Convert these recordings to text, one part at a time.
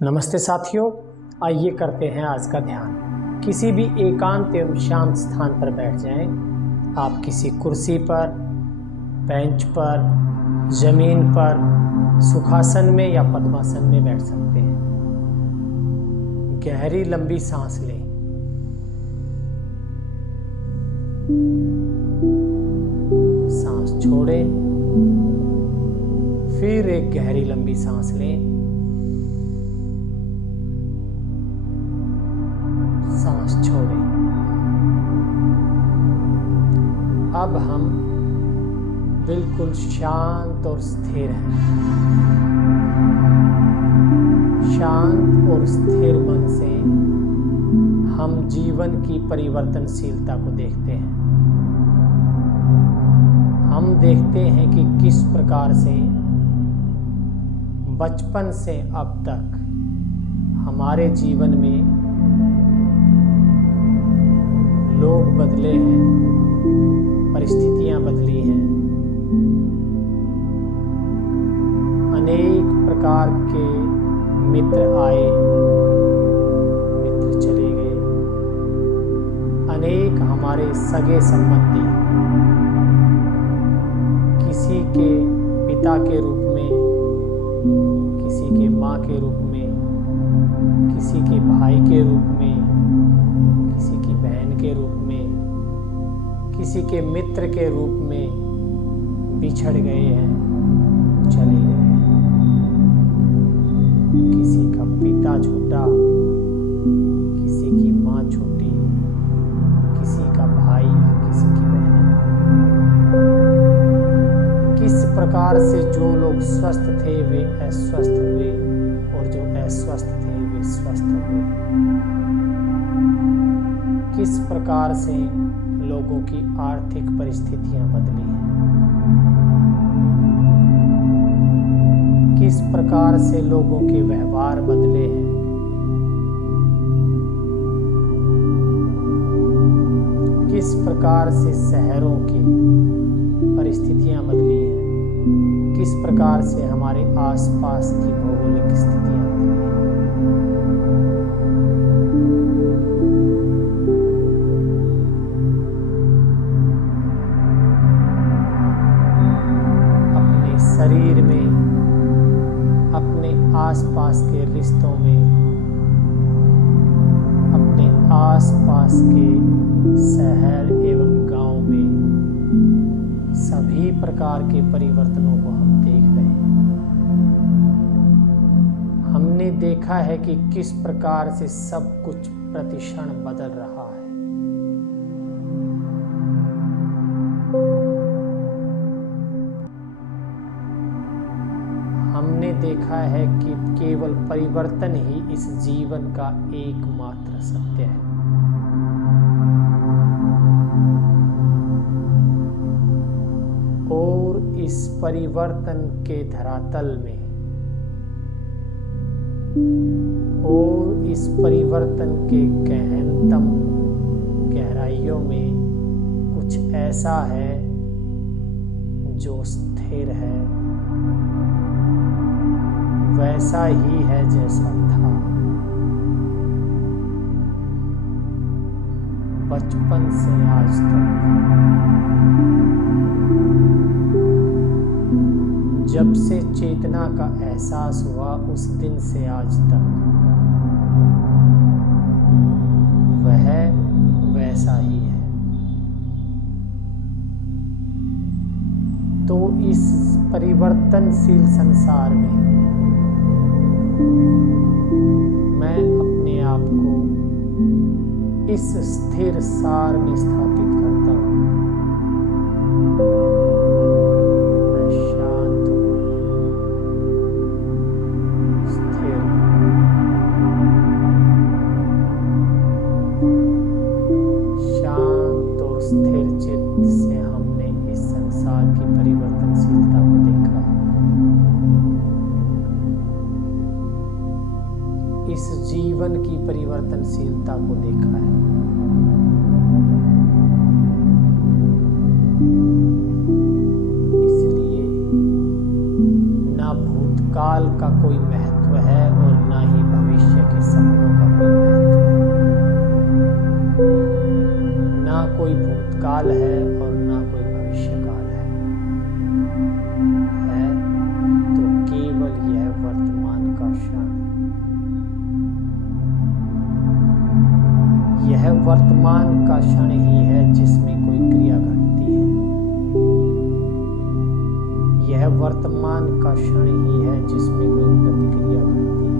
नमस्ते साथियों, आइए करते हैं आज का ध्यान। किसी भी एकांत एवं शांत स्थान पर बैठ जाएं। आप किसी कुर्सी पर, बेंच पर, जमीन पर, सुखासन में या पद्मासन में बैठ सकते हैं। गहरी लंबी सांस लें। सांस छोड़ें, फिर एक गहरी लंबी सांस लें। सांस छोड़ें। अब हम बिल्कुल शांत और स्थिर हैं। शांत और स्थिर मन से हम जीवन की परिवर्तनशीलता को देखते हैं। हम देखते हैं कि किस प्रकार से बचपन से अब तक हमारे जीवन में लोग बदले हैं, परिस्थितियां बदली हैं, अनेक प्रकार के मित्र आए, मित्र चले गए, अनेक हमारे सगे संबंधी किसी के पिता के रूप में, किसी के माँ के रूप में, किसी के भाई के रूप में, किसी की बहन के रूप में, किसी के मित्र के रूप में बिछड़ गए हैं, चले गए हैं। किसी का पिता छूटा, किसी की माँ छूटी, किसी का भाई, किसी की बहन। किस प्रकार से जो लोग स्वस्थ थे वे अस्वस्थ हुए और जो अस्वस्थ थे वे स्वस्थ हुए। किस प्रकार से लोगों की आर्थिक परिस्थितियां बदली हैं। किस प्रकार से लोगों के व्यवहार बदले हैं। किस प्रकार से शहरों की परिस्थितियां बदली हैं। किस प्रकार से हमारे आसपास की भौगोलिक स्थितियां बदली हैं। अपने शरीर में, अपने आसपास के रिश्तों में, अपने आसपास के शहर एवं गांव में सभी प्रकार के परिवर्तनों को हम देख रहे हैं। हमने देखा है कि किस प्रकार से सब कुछ प्रतिक्षण बदल रहा है। हमने देखा है कि केवल परिवर्तन ही इस जीवन का एकमात्र सत्य है। और इस परिवर्तन के धरातल में और इस परिवर्तन के गहनतम गहराइयों में कुछ ऐसा है जो स्थिर है, वैसा ही है जैसा था। बचपन से आज तक, जब से चेतना का एहसास हुआ उस दिन से आज तक वह वैसा ही है। तो इस परिवर्तनशील संसार में मैं अपने आप को इस स्थिर सार में स्थापित करता हूँ। स्थिर चित्त से हमने इस संसार की परिवर्तनशीलता को देखा है। इस जीवन की परिवर्तनशीलता को देखा है। इसलिए ना भूतकाल का कोई महत्व है और ना ही वर्तमान का क्षण ही है जिसमें कोई क्रिया घटती है। यह वर्तमान का क्षण ही है जिसमें कोई प्रतिक्रिया घटती है।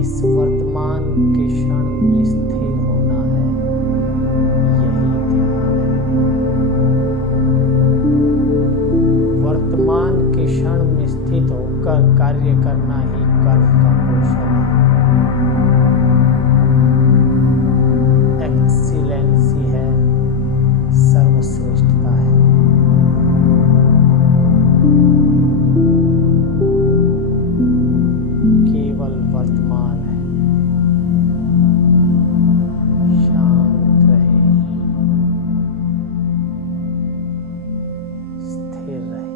इस वर्तमान के क्षण में स्थिर होना है, यही ध्यान है। वर्तमान के क्षण में स्थित होकर कार्य करना ही कर्म का कौशल है। एक्सीलेंसी है, सर्वश्रेष्ठता है। केवल वर्तमान है। शांत रहे, स्थिर रहे।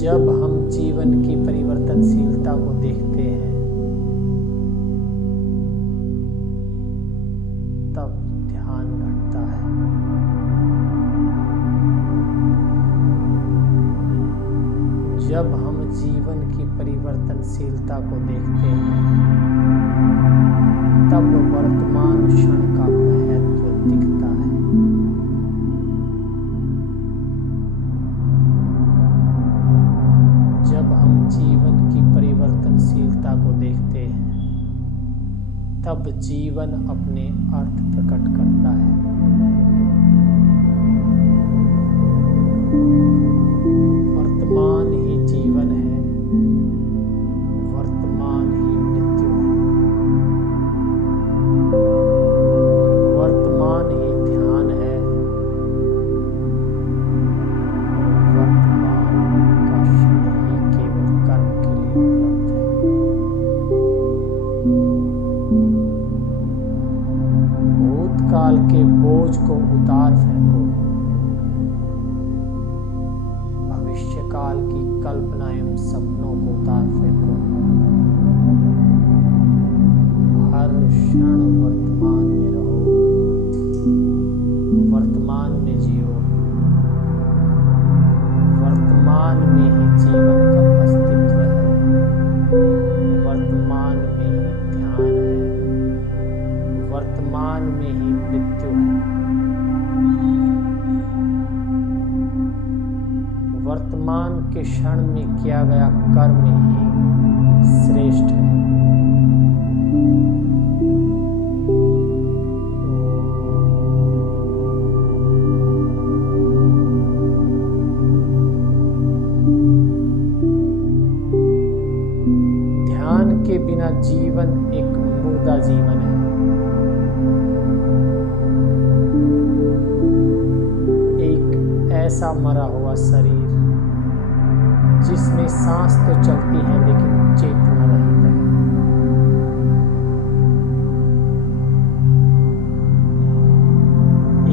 जब हम जीवन की परिवर्तनशीलता को देखते हैं, तब ध्यान घटता है। जब हम जीवन की परिवर्तनशीलता को देखते हैं, तब वर्तमान क्षण का महत्व दिखता है। जब हम जीवन की परिवर्तनशीलता को देखते हैं, तब जीवन अपने अर्थ प्रकट करता है। वर्तमान ही जीवन है, वर्तमान ही मृत्यु है। वर्तमान ही ध्यान है, वर्तमान का क्षण ही केवल कर्म के लिए उपलब्ध है। भूतकाल के बोझ को उतार फेंको, भविष्यकाल की कल्पना एवं सपनों को उतार फेंको। हर क्षण वर्तमान में रहो, वर्तमान में जियो। वर्तमान में ही जीवन का अस्तित्व है, वर्तमान में ही ध्यान है, वर्तमान में ही मृत्यु है। वर्तमान के क्षण में किया गया कर्म ही श्रेष्ठ है। ध्यान के बिना जीवन एक मुर्दा जीवन है। एक ऐसा मरा हुआ शरीर जिसमें सांस तो चलती है लेकिन चेतना रहित है।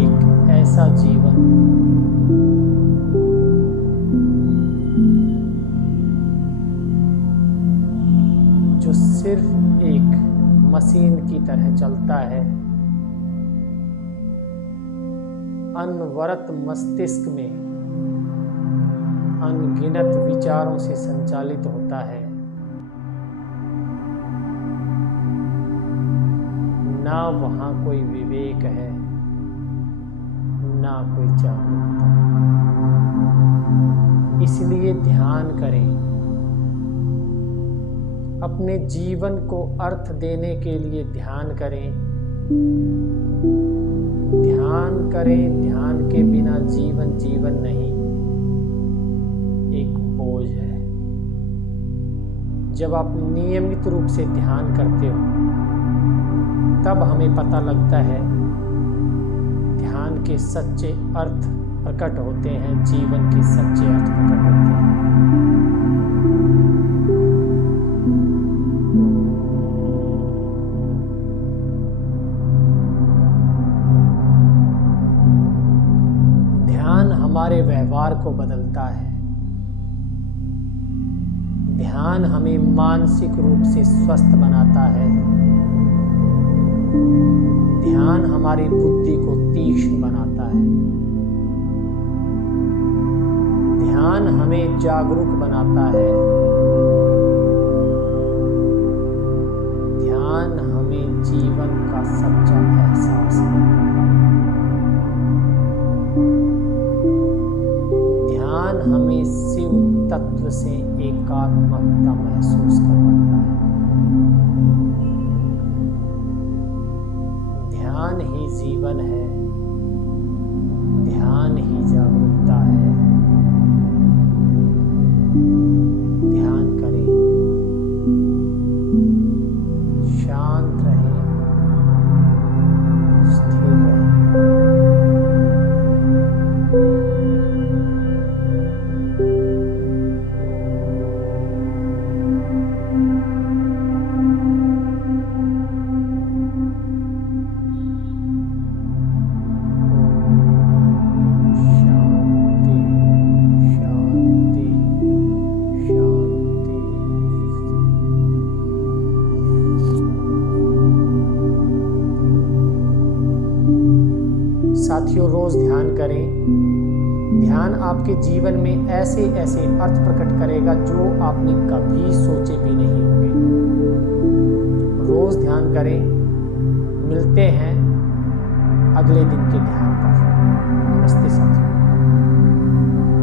एक ऐसा जीवन जो सिर्फ एक मशीन की तरह चलता है, अनवरत मस्तिष्क में अनगिनत विचारों से संचालित होता है। ना वहां कोई विवेक है, ना कोई जागरूकता। इसलिए ध्यान करें। अपने जीवन को अर्थ देने के लिए ध्यान करें। ध्यान करें। ध्यान के बिना जीवन जीवन नहीं, एक बोझ है। जब आप नियमित रूप से ध्यान करते हो, तब हमें पता लगता है ध्यान के सच्चे अर्थ प्रकट होते हैं, जीवन के सच्चे अर्थ प्रकट होते हैं। हमारे व्यवहार को बदलता है। ध्यान हमें मानसिक रूप से स्वस्थ बनाता है। ध्यान हमारी बुद्धि को तीक्ष्ण बनाता है। ध्यान हमें जागरूक बनाता है। ध्यान हमें जीवन का सच्चा एहसास देता है। ध्यान हमें शिव तत्व से एकात्मकता महसूस करवाता है। ध्यान ही जीवन है। ध्यान ही जागरूकता है। ध्यान करें, शांत रहें, स्थिर रहें। साथियों, रोज ध्यान करें। ध्यान आपके जीवन में ऐसे ऐसे अर्थ प्रकट करेगा जो आपने कभी सोचे भी नहीं होंगे। रोज ध्यान करें। मिलते हैं अगले दिन के ध्यान पर। नमस्ते।